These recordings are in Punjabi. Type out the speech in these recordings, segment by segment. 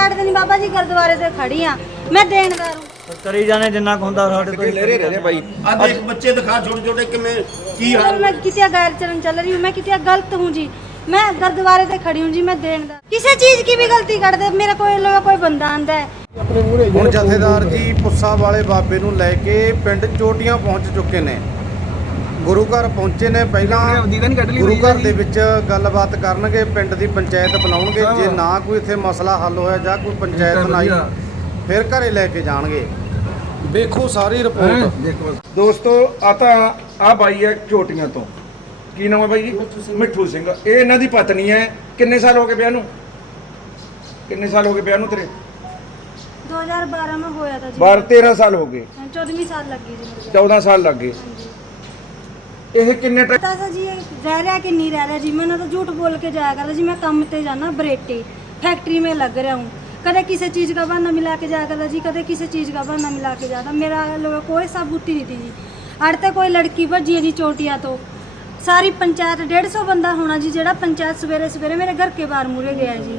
ਕੱਢਦੇ ਨਹੀਂ ਬਾਬਾ ਜੀ ਗੁਰਦੁਆਰੇ ਤੇ ਖੜੀ ਆ ਮੈਂ ਦੇਣਦਾਰ ਹੂੰ ਕਰੀ ਜਾਣੇ ਜਿੰਨਾ ਕੁ ਹੁੰਦਾ ਸਾਡੇ ਤੋਂ ਲੈ ਰਹੇ ਰਹੇ ਬਾਈ ਆ ਦੇਖ ਬੱਚੇ ਦਿਖਾ ਛੋਟੇ ਛੋਟੇ ਕਿਵੇਂ ਕੀ और ਹਾਲ मैं कितना गैर चलन चल रही हूँ मैं कितना गलत हूँ जी मैं गुरुद्वारे से खड़ी हूँ जी मैं देनदार किसी चीज की भी गलती कर दे मेरा कोई लोग कोई बंदा आंदा है ਹੁਣ ਜਥੇਦਾਰ ਜੀ ਪੁੱਸਾ ਵਾਲੇ ਬਾਬੇ ਨੂੰ ਲੈ ਕੇ ਪਿੰਡ ਚੋਟੀਆਂ ਪਹੁੰਚ ਚੁੱਕੇ ਨੇ ਗੁਰੂ ਘਰ ਪਹੁੰਚੇ ਨੇ ਪਹਿਲਾਂ ਗੁਰੂ ਘਰ ਦੇ। ਵਿੱਚ ਗੱਲਬਾਤ ਕਰਨਗੇ ਪਿੰਡ ਦੀ ਪੰਚਾਇਤ ਬੁਲਾਉਣਗੇ ਜੇ ਨਾ ਕੋਈ ਇੱਥੇ ਮਸਲਾ ਹੱਲ ਹੋਇਆ ਜਾਂ ਕੋਈ ਪੰਚਾਇਤ ਨਾ ਆਈ ਫਿਰ ਘਰੇ ਲੈ ਕੇ ਜਾਣਗੇ। ਵੇਖੋ ਸਾਰੀ ਰਿਪੋਰਟ। ਦੋਸਤੋ ਆ ਤਾਂ ਆ ਬਾਈ ਹੈ ਝੋਟੀਆਂ ਤੋਂ। ਕੀ ਨਾਮ ਹੈ ਬਾਈ ਜੀ? ਮਿੱਠੂ ਸਿੰਘ। ਇਹ ਇਹਨਾਂ ਦੀ ਪਤਨੀ ਹੈ। ਕਿੰਨੇ ਸਾਲ ਹੋ ਗਏ ਵਿਆਹ ਨੂੰ? ਕਿੰਨੇ ਸਾਲ ਹੋ ਗਏ ਵਿਆਹ ਨੂੰ ਤੇਰੇ? 2012 ਮੈਂ ਹੋਇਆ ਤਾਂ ਜੀ। 12 13 ਸਾਲ ਹੋ ਗਏ। 14ਵੀਂ ਸਾਲ ਲੱਗੀ ਜੀ 14 ਸਾਲ ਲੱਗੇ ਇਹ ਕਿੰਨੇ ਟਰੈ- पता था जी ये रह रहा कि नहीं रह रहा जी मैंने तो झूठ बोल के जाया करता जी मैं काम ते जाना बरेटे फैक्ट्री में लग रहा हूँ कदे किसी चीज़ का बहाना मिला के जाया करता जी कदे किसी चीज़ का बहाना मिला के जाता मेरा लोग कोई सबूती नहीं थी जी अड़ते कोई लड़की भजी है जी चोटिया तो सारी पंचायत डेढ़ सौ बंदा होना जी जेड़ा पंचायत सवेरे सवेरे मेरे घर के बाहर मुरे गया है जी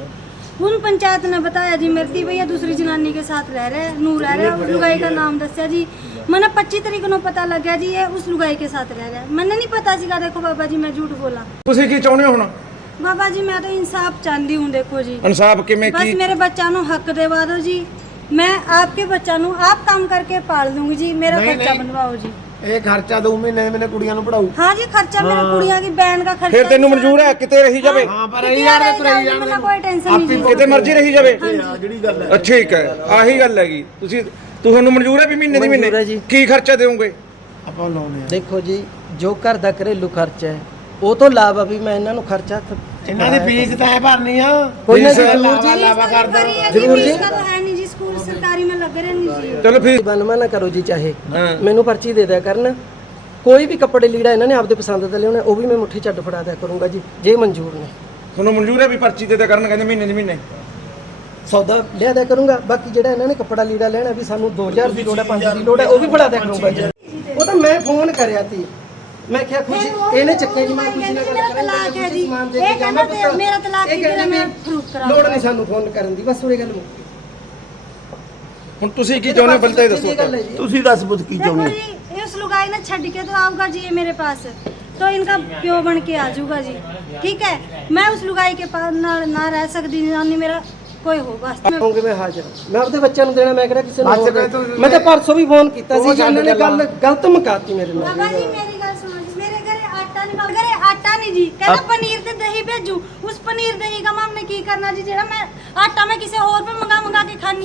उन पंचायत ने बताया जी मेरी दी भैया दूसरी जनानी के साथ रह रहे नू रह रहे उस लुगाई का नाम दसिया जी मैंने पच्चीस तरीक को पता लग गया जी ये उस लुगाई के साथ रह रहा है मैंने नहीं पता सीगा देखो बाबा जी मैं झूठ बोला ਤੁਸੀਂ ਕੀ ਚਾਹੁੰਦੇ ਹੋ ਹੁਣ बाबा जी मैं तो इंसाफ चाहती हूँ देखो जी ਇਨਸਾਫ ਕਿਵੇਂ बस ਕੀ मेरे बच्चा नु हक दिवा दो जी मैं आपके बच्चा नु आप काम करके पाल दूंगी जी मेरा खर्चा बनवाओ जी ਇਹ ਖਰਚਾ ਦੋ ਮਹੀਨੇ ਮਹੀਨੇ ਕੁੜੀਆਂ ਨੂੰ ਪੜਾਉ हाँ जी खर्चा मेरे कुड़िया की बैंड का खर्चा ਫਿਰ ਤੈਨੂੰ ਮਨਜ਼ੂਰ ਹੈ ਕਿਤੇ ਰਹੀ ਜਾਵੇ ਹਾਂ ਪਰ कितनी ਇਹ ਯਾਰ रह ਤੂੰ ਰਹੀ जाऊंगी, ਜਾਣ मैं कोई टेंशन नहीं जी ਕਿਤੇ ਮਰਜ਼ੀ ਰਹੀ ਜਾਵੇ ਜਿਹੜੀ ਗੱਲ ਹੈ ਅੱਛਾ ਠੀਕ ਹੈ ਆਹੀ ਗੱਲ ਹੈਗੀ ਤੁਸੀਂ ਤੁਹਾਨੂੰ ਮਨਜ਼ੂਰ ਹੈ ਵੀ ਮਹੀਨੇ ਦੀ ਮਨਜ਼ੂਰ ਹੈ ਮਹੀਨੇ ਜੀ। ਕੀ ਖਰਚਾ ਦੇਵੋਗੇ ਆਪਾਂ ਲਾਉਨੇ ਦੇਖੋ ਜੀ ਜੋ ਘਰ ਦਾ ਘਰੇਲੂ ਖਰਚਾ ਹੈ ਉਹ ਤੋਂ ਇਲਾਵਾ ਵੀ ਮੈਂ ਇਹਨਾਂ ਨੂੰ ਖਰਚਾ ਕ- ਇਹਨਾਂ ਦੀ ਫੀਸ ਤਾਂ ਹੈ ਭਰਨੀ ਆ ਕੋਈ ਨਾ ਫੀਸ ਜ਼ਰੂਰ ਲਾਵਾ ਜੀ ਲਾਵਾ ਕਰਦਾ भरी है ਚਲੋ ਫਿਰ ਬਨਮਾ ਨਾ ਕਰੋ ਜੀ ਚਾਹੇ। ਮੈਨੂੰ ਪਰਚੀ ਦੇ ਦਿਆ ਕਰਨ। ਕੋਈ ਵੀ ਕੱਪੜੇ ਲੀੜਾ ਇਹਨਾਂ ਨੇ ਆਪਦੇ ਪਸੰਦ ਦਾ ਲਿਆਉਣਾ ਉਹ ਵੀ ਮੈਂ ਮੁੱਠੀ ਛੱਡ ਫੜਾ ਦਿਆ ਕਰੂੰਗਾ ਜੀ ਜੇ ਮਨਜ਼ੂਰ ਨੇ। ਤੁਹਾਨੂੰ ਮਨਜ਼ੂਰ ਹੈ ਵੀ ਪਰਚੀ ਦੇ ਦਿਆ ਕਰਨ ਕਹਿੰਦੇ ਮਹੀਨੇ ਦੇ ਮਹੀਨੇ? ਸੌਦਾ ਲਿਆ ਦਿਆ ਕਰੂੰਗਾ ਬਾਕੀ ਜਿਹੜਾ ਇਹਨਾਂ ਨੇ ਕੱਪੜਾ ਲੀੜਾ ਲੈਣਾ ਵੀ ਸਾਨੂੰ 2000 ਦੀ ਲੋੜ ਹੈ 5000 ਦੀ ਲੋੜ ਹੈ ਉਹ ਵੀ ਫੜਾ ਦਿਆ ਕਰੂੰਗਾ ਜੀ। ਉਹ ਤਾਂ ਮੈਂ ਫੋਨ ਕਰਿਆ ਤੀ। ਮੈਂ ਕਿਹਾ ਖੁਸ਼ੀ ਇਹਨੇ ਚੱਕਿਆ ਜੀ ਮੈਂ ਖੁਸ਼ੀ ਨਾਲ ਗੱਲ ਕਰਾਂ ਤਲਾਕ ਹੈ ਜੀ। ਇਹ ਕਹਿੰਦਾ ਮੇਰਾ ਤਲਾਕ ਹੈ ਮੇਰਾ ਪ੍ਰੂਫ ਕਰਾ ਲੋੜ ਨਹੀਂ ਸਾਨੂੰ ਫੋਨ ਕਰਨ ਦੀ ਬਸ ਉਰੇ ਗੱਲ ਮੁੱਕ ਹੁਣ ਤੁਸੀਂ ਕੀ ਚਾਹੁੰਦੇ ਹੋ ਪਹਿਲਾਂ ਤਾਂ ਇਹ ਇਹ ਗੱਲ ਦੱਸੋ ਹੈ ਜੀ ਤੁਸੀਂ ਦੱਸ ਪੁੱਤ ਕੀ देखो ਚਾਹੁੰਦੇ जी इस लुगाई ने छड़ के तो आऊगा जी ये मेरे पास तो इनका प्यो बन के आ जाऊगा जी ठीक है मैं उस लुगाई के पास ना ना रह सकती ना नहीं मेरा कोई हो बस मैं ਕਹੋਗੇ ਮੈਂ ਹਾਜ਼ਰ ਹਾਂ। ਮੈਂ ਆਪਦੇ ਬੱਚਿਆਂ ਨੂੰ ਦੇਣਾ ਮੈਂ ਕਿਹੜਾ ਕਿਸੇ ਨੂੰ ਅੱਜ ਹੋਰ ਕੱਲ੍ਹ ਦੇਣਾ। ਤਾਂ- ਮੈਂ ਤਾਂ ਪਰਸੋਂ ਵੀ ਫੋਨ ਕੀਤਾ ਉਹ ਸੀ ਜੀ ਇਹਨਾਂ ਨੇ ਛੱਡ ਗੱਲ ਗਲਤ ਮੁਕਾਤੀ ਮੇਰੇ ਨਾਲ बाबा जी मेरी गल सुनो जी मेरे घरे आटा नहीं मेरे घरे आटा नहीं जी कहता पनीर ते दही भेजू उस पनीर दही का हमने की करना जी जेड़ा मैं आटा मैं किसी और पे मंगा मंगा के खानी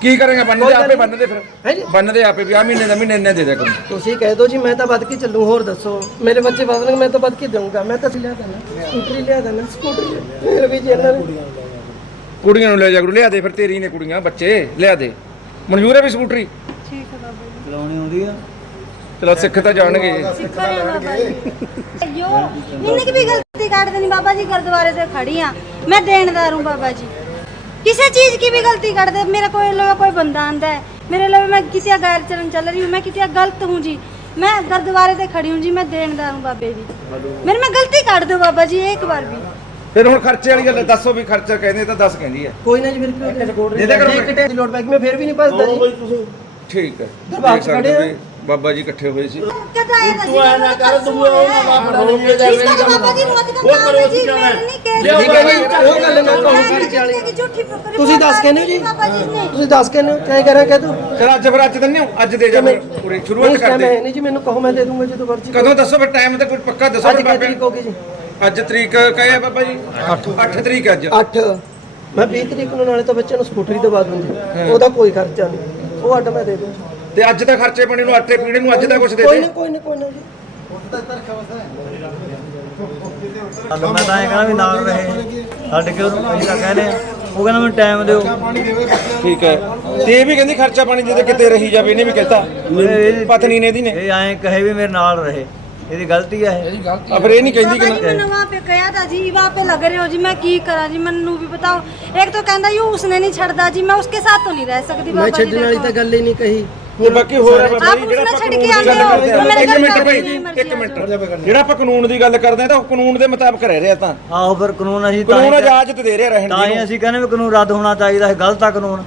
ਕੀ ਕਰਾਂਗੇ? ਬੰਨ ਦੇ ਆਪੇ ਬੰਨ ਦੇ ਫਿਰ। ਹੈ ਜੀ। ਬੰਨ ਦੇ ਆਪੇ ਵੀ ਆ ਮਹੀਨੇ ਦਾ ਮਹੀਨੇ ਇੰਨੇ ਦੇ ਦੇ ਕੰਮ ਤੁਸੀਂ ਕਹਿ ਦਿਓ ਜੀ ਮੈਂ ਤਾਂ ਵੱਧ ਕੇ ਚੱਲੂ ਹੋਰ ਦੱਸੋ। ਮੇਰੇ ਬੱਚੇ ਵਧਣਗੇ ਮੈਂ ਤਾਂ ਵੱਧ ਕੇ ਦਊਂਗਾ। ਮੈਂ ਤਾਂ ਲਿਆ ਦੇਣਾ ਸਕੂਟਰੀ ਲਿਆ ਦੇਣਾ ਸਕੂਟਰੀ। ਫਿਰ ਵੀ ਜੇ ਇਹਨਾਂ ਕੁੜੀਆਂ ਨੂੰ ਲੈ ਜਾ ਗੁਰੂ ਲਿਆ ਦੇ ਫਿਰ ਤੇਰੀ ਨੇ ਕੁੜੀਆਂ ਬੱਚੇ ਲਿਆ ਦੇ। ਮਨਜ਼ੂਰ ਹੈ ਵੀ ਸਕੂਟਰੀ? ਚਲਾਉਣੀ ਆਉਂਦੀ ਆ। ਚਲੋ ਸਿੱਖ ਤਾਂ ਜਾਣਗੇ। ਸਿੱਖਾਇਆ ਨਿੰਨੇ ਕੀ ਗਲਤੀ ਕੱਢ ਦੇਣੀ ਬਾਬਾ ਜੀ ਗੁਰਦੁਆਰੇ ਤੇ ਖੜੀ ਮੈਂ ਦੇਣਦਾਰ ਹੂੰ ਬਾਬਾ ਜੀ। किसी चीज की भी गलती कर दे मेरा कोई लोग कोई बंदा आंदा है मेरे लोग मैं कितना गैर चलन चल रही हूँ मैं कितना गलत हूँ जी मैं गुरुद्वारे से खड़ी हूँ जी मैं देनदार हूँ बाबे जी मेरे में गलती काट दो बाबा जी एक बार भी ਫਿਰ ਹੁਣ ਖਰਚੇ ਵਾਲੀ ਗੱਲ ਦੱਸੋ ਵੀ ਖਰਚਾ ਕਹਿੰਦੇ ਤਾਂ ਦੱਸ ਕਹਿੰਦੀ ਹੈ ਕੋਈ ਨਾ ਜੀ ਮੇਰੇ ਕੋਲ ਦੇ ਦਿਆ ਕਰੋ ਜੇ ਫਿਰ। ਕਿਤੇ ਦੀ ਲੋੜ ਪੈ ਗਈ ਮੈਂ ਫਿਰ ਵੀ ਨਹੀਂ ਭੱਜਦਾ ਜੀ ਠੀਕ ਹੈ ਦਰਬਾਰ ਦੇਖ ਚ ਸਕਦੇ ਖੜੇ ਹੋ ਵੀ ਬਾਬਾ ਜੀ ਇਕੱਠੇ ਹੋਏ ਸੀ। ਤੁਸੀਂ ਦੱਸ ਕਹਿੰਦੇ ਹੋ ਜੀ। ਤੁਸੀਂ ਦੱਸ ਕਹਿੰਦੇ ਹੋ ਚਾਹੇ ਕਰਾਂ ਕਹਿ ਤੂੰ ਚਲ ਅੱਜ ਫਿਰ ਅੱਜ ਦਿੰਦੇ ਅੱਜ ਦੇ ਜਾ ਪੂਰੀ ਸ਼ੁਰੂਆਤ ਕਰ ਦੇ ਨਹੀਂ ਜੀ ਮੈਨੂੰ ਕਹੋ ਮੈਂ ਦੇ ਦੂੰਗਾ ਜਦੋਂ ਮਰਜ਼ੀ ਕਦੋਂ ਦੱਸੋ ਫਿਰ ਟਾਈਮ ਤੇ ਕੋਈ ਪੱਕਾ ਦੱਸੋ ਅੱਜ ਕਿੰਨੀ ਤਰੀਕ ਹੋਗੀ ਜੀ? ਅੱਜ ਤਰੀਕ ਕਹੇ ਬਾਬਾ ਜੀ? 8 8 ਤਰੀਕ ਅੱਜ। 8 ਮੈਂ 20 ਤਰੀਕ ਨੂੰ ਨਾਲੇ ਤਾਂ ਬੱਚਿਆਂ ਨੂੰ ਸਕੂਟਰੀ ਦਵਾ ਦੂੰਗੀ। ਉਹਦਾ ਕੋਈ ਖਰਚਾ ਨਹੀਂ। ਉਹ ਅੱਡ ਮੈਂ ਦੇ ਦੂੰਗਾ। ਤੇ ਅੱਜ ਦਾ ਖਰਚੇ ਪਾਣੀ ਨੂੰ ਆਟੇ ਪੀਣੇ ਨੂੰ ਅੱਜ ਦਾ ਕੁਝ ਦੇ ਕੋਈ ਦੇ ਨਾ ਕੋਈ ਨਾ ਕੋਈ ਨਾ ਜੀ ਸਾਨੂੰ ਮੈਂ ਤਾਂ ਇਹ ਕਹਣਾ ਵੀ ਨਾਲ ਰਹੇ ਸਾਡੇ ਕਿਉਂ ਅਸੀਂ ਤਾਂ ਕਹਿੰਦੇ ਆ ਉਹ ਕਹਿੰਦਾ ਮੈਨੂੰ ਟਾਈਮ ਦਿਓ ਠੀਕ ਹੈ ਤੇ ਇਹ ਵੀ ਕਹਿੰਦੀ ਖਰਚਾ ਪਾਣੀ ਜਿਹਦੇ ਕਿਤੇ ਰਹੀ ਜਾਵੇ ਇਹਨੇ ਵੀ ਕਹਿਤਾ ਇਹ- ਪਤਨੀ ਨੇ ਇਹਦੀ ਨੇ ਇਹ ਐਂ ਕਹੇ ਵੀ ਮੇਰੇ ਨਾਲ ਰਹੇ ਇਹਦੀ ਗਲਤੀ ਹੈ ਇਹ ਆ ਫਿਰ ਇਹ ਨਹੀਂ ਕਹਿੰਦੀ बाबा ਕਿ जी मैंने वहाँ पे कहा था जी वहाँ पे लग रहे हो जी मैं की करा जी मन्नू भी बताओ एक तो कहता यू उसने नहीं छड़दा जी मैं उसके साथ तो नहीं रह सकती ਮੈਂ बाबा जी ਛੱਡਣ ਵਾਲੀ ਤਾਂ देखो ਗੱਲ ਹੀ ਨਹੀਂ ਕਹੀ ਤੇ ਬਾਕੀ ਹੋਰ ਹੈ ਬਾਬਾ ਜੀ ਜਿਹੜਾ ਆਪਾਂ ਛੱਡ ਕਾਨੂੰਨ ਕੇ ਦੀ ਗੱਲ ਆਉਂਦੇ ਹੋ, ਕਰਦੇ ਮੇਰੇ ਹਾਂ ਇੱਕ ਮਿੰਟ ਭਾਈ ਇੱਕ ਮਿੰਟ। ਜਿਹੜਾ ਆਪਾਂ ਕਾਨੂੰਨ ਦੀ ਗੱਲ ਕਰਦੇ ਹਾਂ ਤਾਂ ਉਹ ਕਾਨੂੰਨ ਦੇ ਮੁਤਾਬਕ ਰਹਿ ਰਿਹਾ ਤਾਂ। ਆਹੋ ਫਿਰ ਕਾਨੂੰਨ ਅਸੀਂ ਤਾਂ ਕਾਨੂੰਨ ਇਜਾਜ਼ਤ ਦੇ ਰਿਹਾ ਰਹਿਣ ਤਾਂ ਦੀ ਹੀ ਨੂੰ। ਅਸੀਂ ਕਹਿੰਦੇ ਵੀ ਕਾਨੂੰਨ ਰੱਦ ਹੋਣਾ ਚਾਹੀਦਾ ਹੈ ਗਲਤ ਆ ਕਾਨੂੰਨ।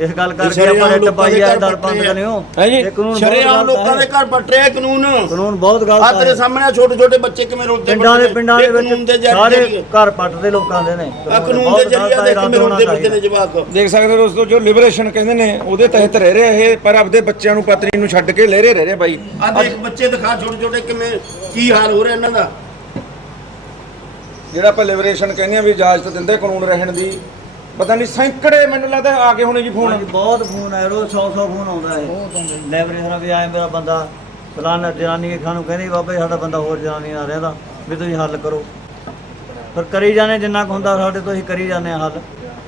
ਇਸ ਗੱਲ ਕਰਕੇ ਆਪਾਂ ਰੇਟ ਲੋਕਾਂ ਪਾਈ ਦੇ ਆ। ਦਲ ਬੰਦ। ਕਰਿਓ ਹੈਂ ਜੀ? ਇਹ ਕਾਨੂੰਨ ਸ਼ਰੇਆਮ ਲੋਕਾਂ। ਦੇ ਘਰ ਪੱਟ ਰਿਹਾ ਕਾਨੂੰਨ। ਕਾਨੂੰਨ ਬਹੁਤ ਗਲਤ ਆ ਤੇਰੇ ਸਾਹਮਣੇ ਛੋਟੇ ਛੋਟੇ ਬੱਚੇ ਕਿਵੇਂ ਰੋਲਦੇ ਪਿੰਡਾਂ ਦੇ ਪਿੰਡਾਂ ਦੇ ਦੇ ਵਿੱਚ ਸਾਰੇ ਘਰ ਪੱਟਦੇ ਲੋਕਾਂ ਦੇ ਨੇ। ਆ ਕਾਨੂੰਨ ਦੇ ਜਰੀਏ ਗਲਤ ਆ, ਦੇਖ ਰੱਦ ਕਿਵੇਂ ਰੋਲਦੇ ਫਿਰਦੇ ਨੇ। ਜਵਾਕ? ਦੇਖ ਸਕਦੇ ਹੋ ਦੋਸਤੋ ਜੋ ਲਿਬਰੇਸ਼ਨ ਕਹਿੰਦੇ ਨੇ ਉਹਦੇ ਤਹਿਤ ਰਹਿ ਰਿਹਾ ਇਹ ਪਰ ਆਪਦੇ ਬੱਚਿਆਂ ਨੂੰ ਪਤਨੀ ਨੂੰ ਛੱਡ ਕੇ ਲਹਿਰੇ ਰਹਿ ਰਿਹਾ ਬਾਈ। ਆ ਦੇਖ ਬੱਚੇ ਦਿਖਾ ਛੋਟੇ ਛੋਟੇ ਕਿਵੇਂ ਕੀ ਹਾਲ ਹੋ ਰਿਹਾ ਇਹਨਾਂ ਦਾ। ਜਿਹੜਾ ਆਪਾਂ ਲਿਬਰੇਸ਼ਨ ਕਹਿੰਦੇ ਆ ਵੀ ਇਜਾਜ਼ਤ ਦਿੰਦੇ ਕਾਨੂੰਨ ਰਹਿਣ ਦੀ ਪਤਾ ਨਹੀਂ ਸੈਂਕੜੇ ਮੈਨੂੰ ਲੱਗਦਾ ਆ ਗਏ ਹੋਣੇ ਜੀ ਫੋਨ। ਬਹੁਤ ਫੋਨ ਆਏ ਰੋਜ਼ 100 100 ਫੋਨ ਆਉਂਦਾ ਹੈ ਲਾਇਬ੍ਰੇਰੀ ਵੀ ਆਏ ਮੇਰਾ ਬੰਦਾ ਫਲਾਣਾ ਜਨਾਨੀ ਕੇ ਖਾਨੂੰ ਕਹਿੰਦੀ ਬਾਬਾ ਜੀ ਸਾਡਾ ਬੰਦਾ ਹੋਰ ਜਨਾਨੀ ਨਾਲ ਰਹਿੰਦਾ ਵੀ ਤੁਸੀਂ ਹੱਲ ਕਰੋ। ਪਰ ਕਰੀ ਜਾਂਦੇ ਜਿੰਨਾ ਕੁ ਹੁੰਦਾ ਸਾਡੇ ਤੋਂ ਅਸੀਂ ਕਰੀ ਹਾਂ ਹੱਲ।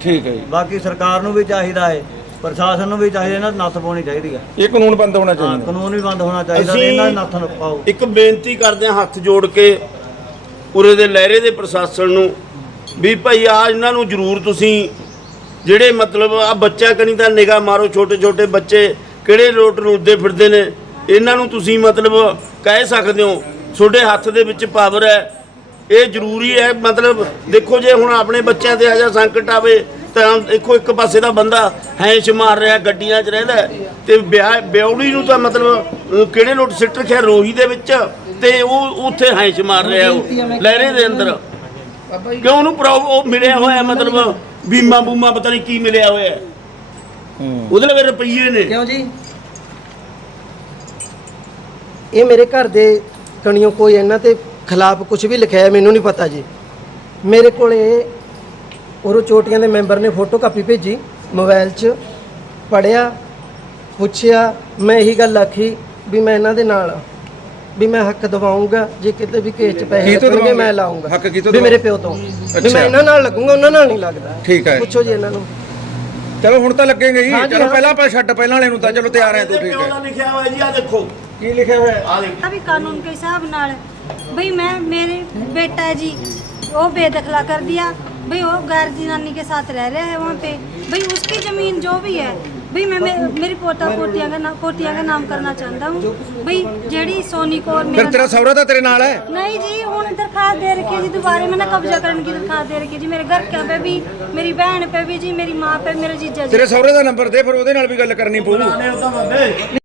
ਠੀਕ ਹੈ ਜੀ। ਬਾਕੀ ਸਰਕਾਰ ਨੂੰ ਵੀ ਚਾਹੀਦਾ ਹੈ ਪ੍ਰਸ਼ਾਸਨ ਨੂੰ ਵੀ ਚਾਹੀਦਾ ਇਹਨਾਂ ਦੀ ਨੱਥ ਪਾਉਣੀ ਚਾਹੀਦੀ ਹੈ ਇਹ ਕਾਨੂੰਨ ਬੰਦ ਹੋਣਾ ਹਾਂ ਚਾਹੀਦਾ। ਕਾਨੂੰਨ ਵੀ ਬੰਦ ਹੋਣਾ ਚਾਹੀਦਾ ਤੇ ਇਹਨਾਂ ਦੀ ਨੱਥ ਨੂੰ ਪਾਓ ਇੱਕ ਬੇਨਤੀ ਕਰਦੇ ਹਾਂ ਹੱਥ ਜੋੜ ਕੇ ਉਰੇ ਦੇ ਲਹਿਰੇ ਦੇ ਪ੍ਰਸ਼ਾਸਨ ਨੂੰ ਵੀ ਭਾਈ ਆ ਇਹਨਾਂ ਨੂੰ ਜ਼ਰੂਰ ਤੁਸੀਂ ਜਿਹੜੇ ਮਤਲਬ ਆ ਬੱਚਾ ਕਨੀ ਤਾਂ ਨਿਗਾਹ ਮਾਰੋ ਛੋਟੇ ਛੋਟੇ ਬੱਚੇ ਕਿਹੜੇ ਰੋਟ ਰੁੱਦੇ ਫਿਰਦੇ ਨੇ? ਇਹਨਾਂ ਨੂੰ ਤੁਸੀਂ ਮਤਲਬ ਕਹਿ ਸਕਦੇ ਹੋ ਤੁਹਾਡੇ ਹੱਥ ਦੇ ਵਿੱਚ ਪਾਵਰ ਹੈ। ਇਹ ਜ਼ਰੂਰੀ ਹੈ ਮਤਲਬ ਦੇਖੋ ਜੇ ਹੁਣ ਆਪਣੇ ਬੱਚਿਆਂ ਤੇ ਹਜਾ ਸੰਕਟ ਆਵੇ ਤਾਂ ਦੇਖੋ ਇੱਕ ਪਾਸੇ ਦਾ ਬੰਦਾ ਹੈਂਸ਼ ਮਾਰ ਰਿਹਾ ਗੱਡੀਆਂ 'ਚ ਰਹਿੰਦਾ ਹੈ, ਤੇ ਵਿਆਹ ਬਿਉੜੀ ਨੂੰ ਤਾਂ ਮਤਲਬ ਕਿਹੜੇ ਲੋਟ ਸਿੱਟ ਰੱਖਿਆ? ਰੋਹੀ ਦੇ ਵਿੱਚ ਤੇ ਉਹ ਉੱਥੇ ਹੈਂਸ਼ ਮਾਰ ਰਿਹਾ ਉਹ ਲਹਿਰੇ ਦੇ ਅੰਦਰ। ਕਿਉਂ ਉਹਨੂੰ ਪ੍ਰੋ ਉਹ ਮਿਲਿਆ ਹੋਇਆ ਹੈ, ਮਤਲਬ ਬੀਮਾ ਬੂਮਾ ਪਤਾ ਨਹੀਂ ਕੀ ਮਿਲਿਆ ਹੋਇਆ ਹੈ। ਉਹਦੇ ਲਵੇ ਰੁਪਈਏ ਨੇ। ਕਿਉਂ ਜੀ? ਇਹ ਮੇਰੇ ਘਰ ਦੇ ਕਣੀਓ ਕੋਈ ਇਹਨਾਂ ਤੇ ਖਿਲਾਫ ਕੁਝ ਵੀ ਲਿਖਿਆ ਹੈ ਮੈਨੂੰ ਨਹੀਂ ਪਤਾ ਜੀ। ਮੇਰੇ ਕੋਲੇ ਉਰੋ ਚੋਟੀਆਂ ਦੇ ਮੈਂਬਰ ਨੇ ਫੋਟੋ ਕਾਪੀ ਭੇਜੀ ਮੋਬਾਈਲ 'ਚ ਪੜਿਆ ਪੁੱਛਿਆ ਮੈਂ ਇਹੀ ਗੱਲ ਆਖੀ ਵੀ ਮੈਂ ਇਹਨਾਂ ਦੇ ਨਾਲ ਆ। ਵੀ ਮੈਂ ਹੱਕ ਦਵਾਉਂਗਾ ਜੇ ਕਿਤੇ ਵੀ ਕੇਸ 'ਚ ਪੈਸੇ ਕੀ ਤੋਂ ਲੱਗਣਗੇ ਦਿਵਾਓਗੇ? ਮੈਂ ਲਾਉਂਗਾ ਹੱਕ ਕੀ ਤੋਂ ਵੀ ਮੇਰੇ ਦਿਵਾਓਗੇ? ਪਿਓ ਤੋਂ ਵੀ ਅੱਛਾ। ਮੈਂ ਇਹਨਾਂ ਨਾਲ ਲੱਗੂੰਗਾ ਉਹਨਾਂ ਨਾਲ ਨਹੀਂ ਲੱਗਦਾ ਠੀਕ ਹੈ। ਪੁੱਛੋ ਜੀ ਇਹਨਾਂ ਨੂੰ ਚਲੋ ਹੁਣ ਤਾਂ ਲੱਗੇਗਾ ਜੀ ਹਾਂਜੀ, ਚਲੋ ਹਾਂ। ਪਹਿਲਾਂ ਆਪਾਂ ਛੱਡ ਪਹਿਲਾਂ ਵਾਲੇ ਨੂੰ ਤਾਂ ਚਲੋ ਤਿਆਰ ਹੈ ਤੂੰ ਠੀਕ ਪਿਓ ਹੈ ਦਾ ਲਿਖਿਆ ਹੋਇਆ ਜੀ ਆ ਦੇਖੋ ਕੀ ਲਿਖਿਆ ਹੋਇਆ ਹੈ ਆ ਦੇਖ अभी कानून के हिसाब नाल भाई मैं मेरे बेटा है जी वो बेदखला कर दिया भाई वो गैर जनानी के साथ रह रहे हैं वहाँ पे भाई उसकी जमीन जो भी है भाई मैं मे, मेरी पोता पोतिया का नाम पोतिया का नाम करना चाहता हूँ भाई जेड़ी सोनी को और ਫਿਰ मेरा ਤੇਰਾ ਸਹੁਰਾ ਤਾਂ ਤੇਰੇ ਨਾਲ ਹੈ नहीं जी हूँ दरखास्त दे रखी है जी दोबारा मैंने कब्जा करने की दरखास्त दे रखी है जी मेरे घर के पे भी मेरी बहन पे भी जी मेरी माँ पे मेरे जीजा जी ਤੇਰੇ ਸਹੁਰੇ ਦਾ ਨੰਬਰ ਦੇ ਫਿਰ ਉਹਦੇ ਨਾਲ ਵੀ ਗੱਲ ਕਰਨੀ ਪਊ ਨੇ ਉਹ ਤਾਂ ਬਾਬੇ